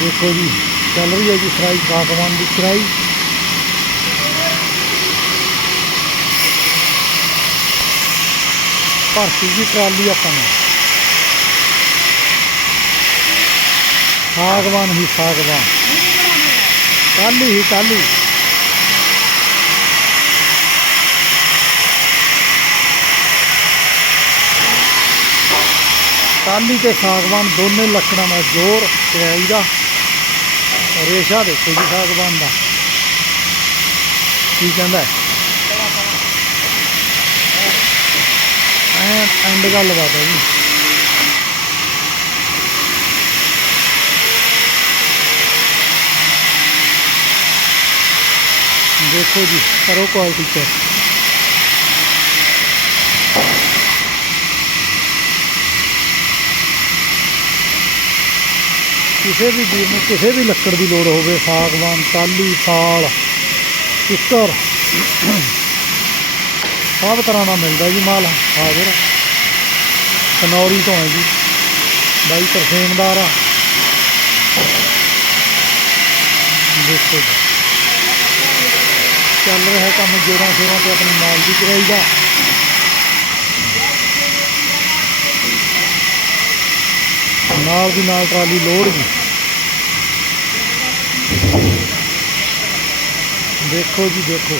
ਦੇਖੋ ਜੀ ਚੱਲ ਰਹੀ ਹੈ ਜੀ ਫਰਾਈ ਸਾਗਵਾਨ ਦੀ ਫਰਾਈ ਭਰਤੀ ਜੀ ਟਰਾਲੀ ਆਪਾਂ ਨੇ। ਸਾਗਵਾਨ ਹੀ ਸਾਗਵਾਨ। ਟਾਲੀ ਹੀ। ਟਾਲੀ ਟਾਲੀ ਤੇ ਸਾਗਵਾਨ ਦੋਨੇ ਲੱਕੜਾਂ ਦਾ ਜ਼ੋਰ ਕਿਰਾਈ ਦਾ ਰੇਸ਼ਾ ਦੇਖੋ ਜੀ ਸਾਗਵਾਨ ਦਾ। ਕੀ ਕਹਿੰਦਾ ਐਂ ਐਂਡ ਗੱਲ ਬਾਤ ਹੈ ਜੀ। ਦੇਖੋ ਜੀ, ਕਰੋ ਕੁਆਲਿਟੀ ਚੈੱਕ ਕਿਸੇ ਵੀ ਵੀਰ ਨੂੰ ਕਿਸੇ ਵੀ ਲੱਕੜ ਦੀ ਲੋੜ ਹੋਵੇ ਸਾਗਵਾਨ ਟਾਲੀ ਸਾਲ ਕਿੱਕਰ ਸਭ ਤਰ੍ਹਾਂ ਦਾ ਮਿਲਦਾ ਜੀ ਮਾਲ। ਹਾਜ਼ਰ ਕਨੌਰੀ ਤੋਂ ਹੈ ਜੀ। ਬਾਈ ਤਰਸੇਮਦਾਰ ਆ। ਦੇਖੋ ਚੱਲ ਰਿਹਾ ਕੰਮ ਜੋਰਾਂ ਸ਼ੋਰਾਂ ਤੇ ਆਪਣੀ ਮਾਲ ਦੀ ਕਰਾਈ ਦਾ। ਨਾਲ ਦੀ ਨਾਲ ਟਰਾਲੀ ਲੋਡ ਜੀ ਦੇਖੋ ਜੀ ਦੇਖੋ।